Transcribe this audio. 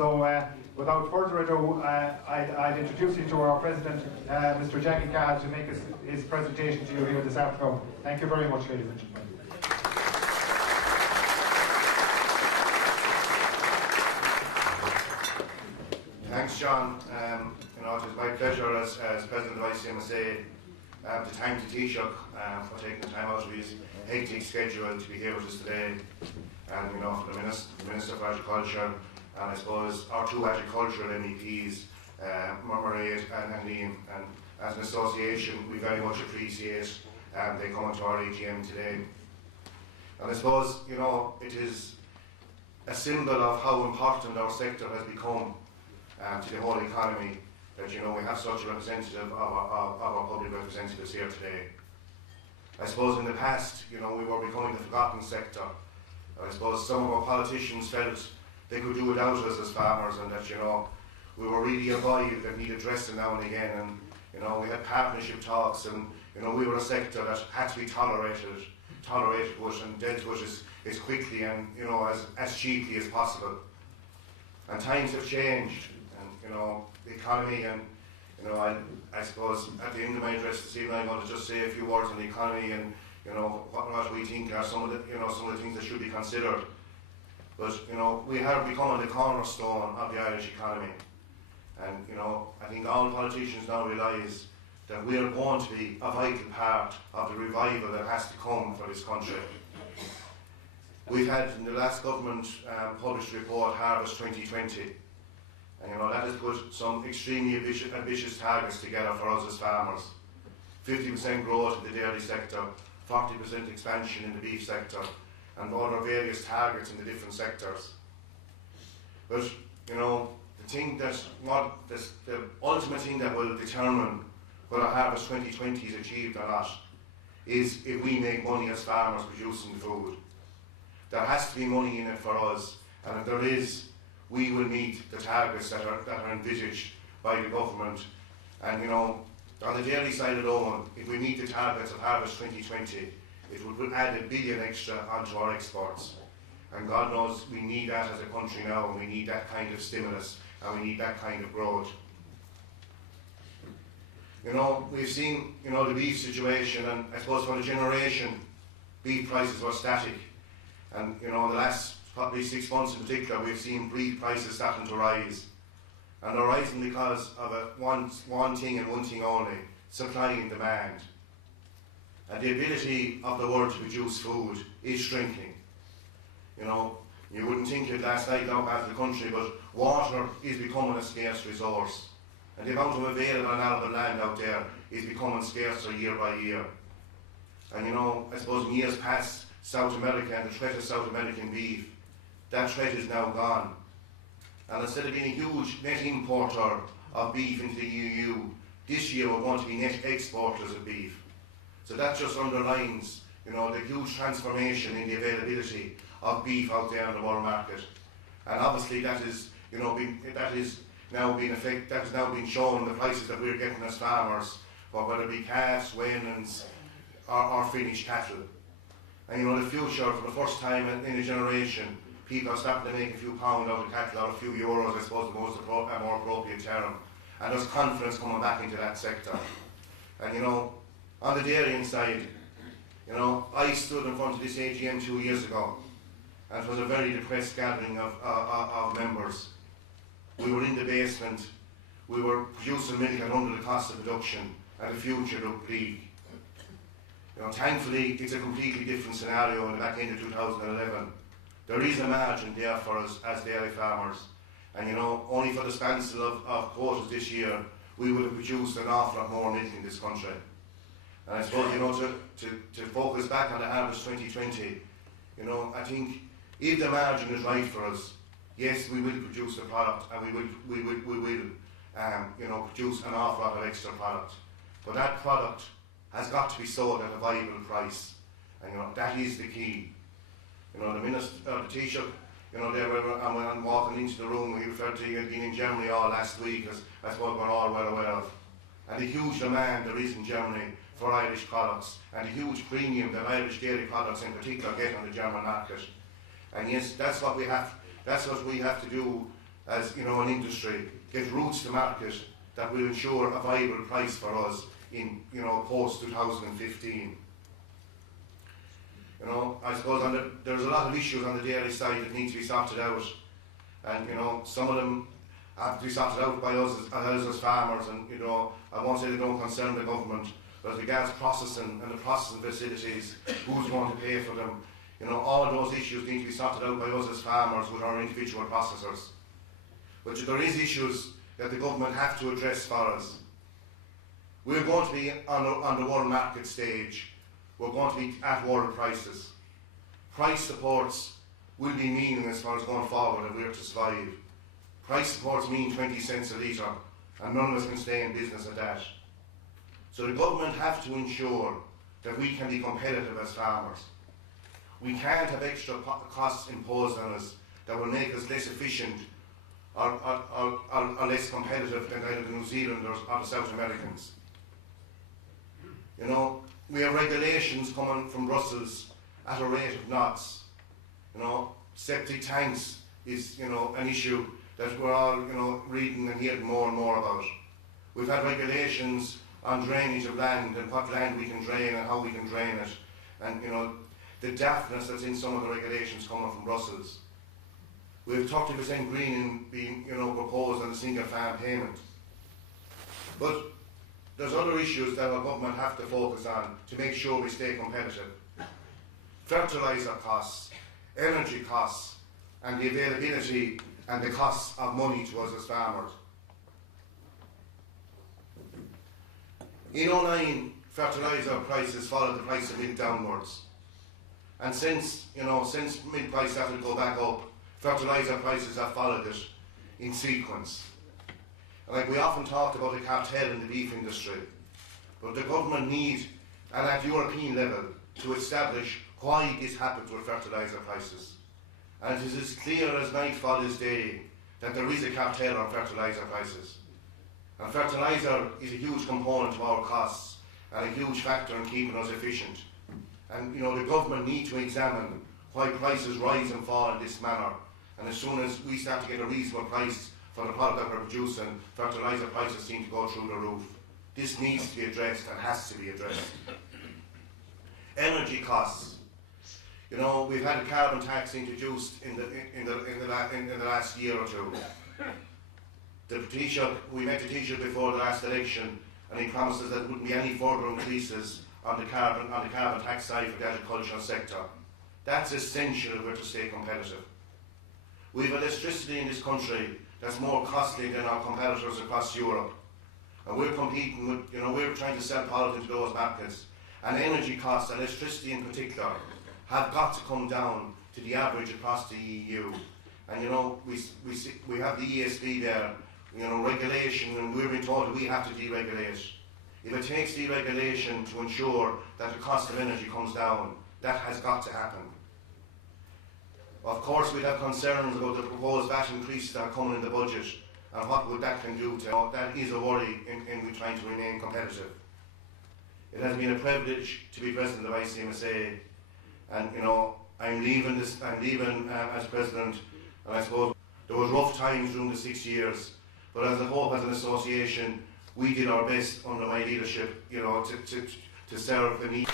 So without further ado, I'd introduce you to our President, Mr. Jackie Cahill, to make his presentation to you here this afternoon. Thank you very much, ladies and gentlemen. Thanks, John. It is my pleasure as President of ICMSA to thank the Taoiseach for taking the time out of his hectic schedule to be here with us today, and for the Minister for Agriculture, and I suppose our two agricultural MEPs, Murray and Liam, and as an association we very much appreciate they coming to our AGM today. And I suppose it is a symbol of how important our sector has become to the whole economy, that we have such a representative of our public representatives here today. I suppose in the past, we were becoming the forgotten sector. I suppose some of our politicians felt they could do without us as farmers, and that we were really a boy that needed dressing now and again, and we had partnership talks, and we were a sector that had to be tolerated with and dealt with as quickly and as cheaply as possible. And times have changed, and the economy, and I suppose at the end of my address this evening I'm going to just say a few words on the economy and what we think are some of the things that should be considered. But we have become the cornerstone of the Irish economy, and I think all politicians now realise that we are going to be a vital part of the revival that has to come for this country. We've had in the last government published report, Harvest 2020, and that has put some extremely ambitious targets together for us as farmers. 50% growth in the dairy sector, 40% expansion in the beef sector, and other various targets in the different sectors. But the ultimate thing that will determine whether Harvest 2020 is achieved or not is if we make money as farmers producing the food. There has to be money in it for us, and if there is, we will meet the targets that are envisaged by the government. And on the dairy side alone, if we meet the targets of Harvest 2020, it would add $1 billion extra onto our exports. And God knows we need that as a country now, and we need that kind of stimulus, and we need that kind of growth. We've seen the beef situation, and I suppose for a generation beef prices were static, and in the last probably 6 months in particular we've seen beef prices starting to rise, and they're rising because of one thing and one thing only: supply and demand. And the ability of the world to produce food is shrinking. You wouldn't think it last night now part of the country, but water is becoming a scarce resource. And the amount of available and arable land out there is becoming scarcer year by year. And I suppose in years past, South America and the threat of South American beef, that threat is now gone. And instead of being a huge net importer of beef into the EU, this year we're going to be net exporters of beef. So that just underlines the huge transformation in the availability of beef out there in the world market. And obviously that is now been shown in the prices that we're getting as farmers, for whether it be calves, weanlings, or finished cattle. And the future, for the first time in a generation, people are starting to make a few pounds out of cattle, or a few euros, I suppose, the more appropriate term. And there's confidence coming back into that sector. And on the dairying side, I stood in front of this AGM 2 years ago, and it was a very depressed gathering of members. We were in the basement, we were producing milk at under the cost of production, and the future looked bleak. Thankfully, it's a completely different scenario in the back end of 2011. There is a margin there for us as dairy farmers, and only for the standstill of quotas this year, we would have produced an awful lot more milk in this country. And I suppose, to focus back on the Harvest 2020, I think if the margin is right for us, yes, we will produce a product, and we will produce an awful lot of extra product. But that product has got to be sold at a viable price, and that is the key. The Minister, the Taoiseach, when I'm walking into the room, he referred to being in Germany all last week, as I suppose we're all well aware of. And the huge demand there is in Germany for Irish products, and the huge premium that Irish dairy products in particular get on the German market. And yes, that's what we have to do as an industry, get routes to market that will ensure a viable price for us in post 2015. I suppose there's a lot of issues on the dairy side that need to be sorted out, and some of them have to be sorted out by us as farmers, and I won't say they don't concern the government, but as regards processing and the processing facilities, who's going to pay for them, all those issues need to be sorted out by us as farmers with our individual processors. But there is issues that the government have to address for us. We're going to be on the world market stage. We're going to be at world prices. Price supports will be meaningless for us going forward if we're to survive. Price supports mean 20 cents a litre, and none of us can stay in business at that. So the government have to ensure that we can be competitive as farmers. We can't have extra costs imposed on us that will make us less efficient or less competitive than either the New Zealanders or the South Americans. We have regulations coming from Brussels at a rate of knots. Septic tanks is an issue that we're all reading and hearing more and more about. We've had regulations on drainage of land and what land we can drain and how we can drain it, and the daftness that's in some of the regulations coming from Brussels. We have 30% greening being proposed on the single farm payment. But there's other issues that our government have to focus on to make sure we stay competitive. Fertiliser costs, energy costs, and the availability and the costs of money to us as farmers. In 2009, fertiliser prices followed the price of milk downwards. And since milk price started to go back up, fertiliser prices have followed it in sequence. And we often talked about a cartel in the beef industry, but the government need, and at European level, to establish why this happens with fertiliser prices. And it is as clear as nightfall is day that there is a cartel on fertiliser prices. And fertiliser is a huge component of our costs and a huge factor in keeping us efficient. And the government need to examine why prices rise and fall in this manner. And as soon as we start to get a reasonable price for the product that we're producing, fertiliser prices seem to go through the roof. This needs to be addressed and has to be addressed. Energy costs. We've had a carbon tax introduced in the last year or two. We met the Taoiseach before the last election, and he promised us that there wouldn't be any further increases on the carbon tax side for the agricultural sector. That's essential if we're to stay competitive. We have electricity in this country that's more costly than our competitors across Europe. And we're competing with, we're trying to sell product into those markets. And energy costs, electricity in particular, have got to come down to the average across the EU. And we have the ESB there, regulation, and we're being told that we have to deregulate. If it takes deregulation to ensure that the cost of energy comes down, that has got to happen. Of course, we have concerns about the proposed VAT increases that are coming in the budget, and what would that can do to that is a worry in trying to remain competitive. It has been a privilege to be president of ICMSA, and I'm leaving as president, and I suppose there was rough times during the 6 years, but as a whole, as an association, we did our best under my leadership, to serve the needs.